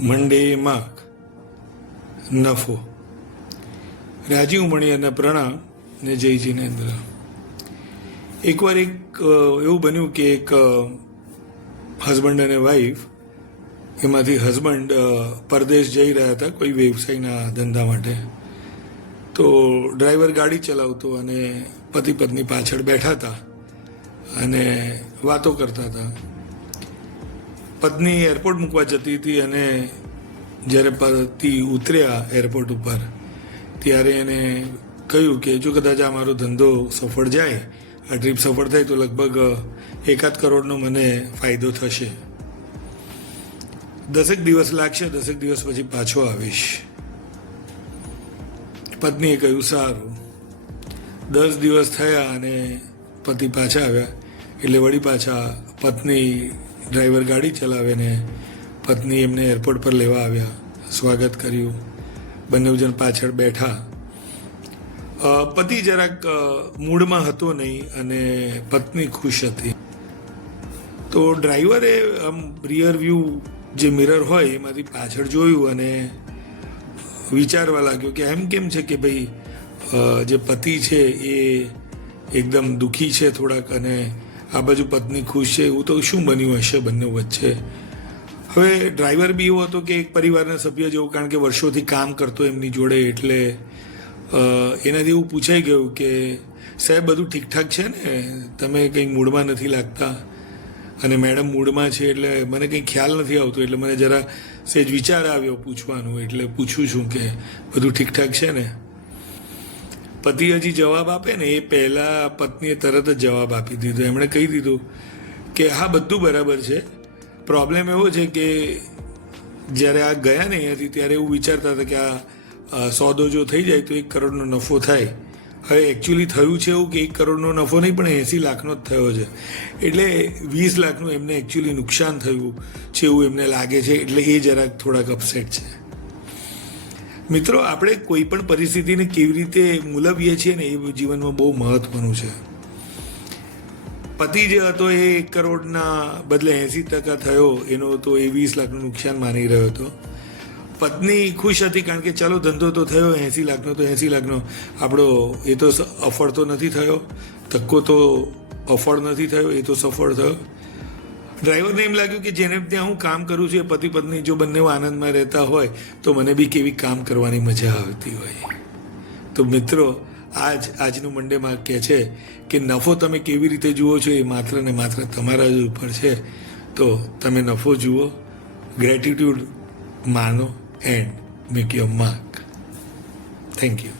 મંડે mark નફો. રાજીવ મણિયારના પ્રણામ ને જય જિનેન્દ્ર. એકવાર એવું બન્યું કે એક હસબન્ડ અને વાઈફ, એમાંથી હસબન્ડ પરદેશ જઈ રહ્યા હતા કોઈ વ્યવસાયના ધંધા માટે. તો ડ્રાઈવર ગાડી ચલાવતો અને પતિ પત્ની પાછળ બેઠા હતા અને વાતો કરતા હતા. પત્ની એરપોર્ટ મૂકવા જતી હતી અને જ્યારે પતિ ઉતર્યા એરપોર્ટ ઉપર ત્યારે એને કહ્યું કે જો કદાચ આ મારો ધંધો સફળ જાય, આ ટ્રીપ સફળ થાય તો લગભગ 1-8 કરોડનો મને ફાયદો થશે. 10 દિવસ લાગશે, 10 દિવસ પછી પાછો આવીશ. પત્નીએ કહ્યું સારું. 10 દિવસ થયા અને પતિ પાછા આવ્યા એટલે વળી પાછા પત્ની ડ્રાઈવર ગાડી ચલાવે ને પત્ની એમને એરપોર્ટ પર લેવા આવ્યા, સ્વાગત કર્યું, બંને જણ પાછળ બેઠા. પતિ જરાક મૂડમાં હતો નહીં અને પત્ની ખુશ હતી. તો ડ્રાઈવરે આમ રિયર વ્યૂ જે મિરર હોય એમાંથી પાછળ જોયું અને વિચારવા લાગ્યો કે એમ કેમ છે કે ભાઈ જે પતિ છે એ એકદમ દુઃખી છે થોડાક અને આ બાજુ પત્ની ખુશ છે, એવું તો શું બન્યું હશે બંને વચ્ચે. હવે ડ્રાઈવર બી એવો હતો કે એક પરિવારના સભ્ય જેવો, કારણ કે વર્ષોથી કામ કરતો એમની જોડે, એટલે એનાથી એવું પૂછાઈ ગયું કે સાહેબ બધું ઠીકઠાક છે ને, તમે કંઈ મૂડમાં નથી લાગતા. અને મેડમ મૂડમાં છે એટલે મને કંઈ ખ્યાલ નથી આવતો, એટલે મને જરા સહેજ વિચાર આવ્યો પૂછવાનું, એટલે પૂછું છું કે બધું ઠીકઠાક છે ને. પતિ હજી જવાબ આપે ને એ પહેલાં પત્નીએ તરત જ જવાબ આપી દીધો. એમણે કહી દીધું કે હા બધું બરાબર છે, પ્રોબ્લેમ એવો છે કે જ્યારે આ ગયા ને અહીંયાથી ત્યારે એવું વિચારતા હતા કે આ સોદો જો થઈ જાય તો 1 કરોડનો નફો થાય. હવે એકચ્યુઅલી થયું છે એવું કે 1 કરોડનો નફો નહીં પણ 80 લાખનો જ થયો છે. એટલે 20 લાખનું એમને એકચ્યુઅલી નુકસાન થયું છે એવું એમને લાગે છે, એટલે એ જરાક થોડાક અપસેટ છે. મિત્રો, આપણે કોઈ પણ પરિસ્થિતિને કેવી રીતે મૂલવીએ છીએ ને એ જીવનમાં બહુ મહત્વનું છે. પતિ જે હતો એ 1 કરોડના બદલે 80% થયો એનો તો એ 20 લાખનું નુકસાન માની રહ્યો હતો. પત્ની ખુશ હતી કારણ કે ચાલો ધંધો તો થયો 80 લાખનો, તો 80 લાખનો આપણો એ તો અફળ તો નથી થયો, ધક્કો તો અફળ નથી થયો, એ તો સફળ થયો. ડ્રાઈવરને એમ લાગ્યું કે જેને ત્યાં હું કામ કરું છું એ પતિ પત્ની જો બંને આનંદમાં રહેતા હોય તો મને બી કેવી કામ કરવાની મજા આવતી હોય. તો મિત્રો, આજનું મંડે માર્ક કહે છે કે નફો તમે કેવી રીતે જુઓ છો એ માત્ર ને માત્ર તમારા જ ઉપર છે. તો તમે નફો જુઓ, ગ્રેટિટ્યૂડ માનો and make your mark. Thank you.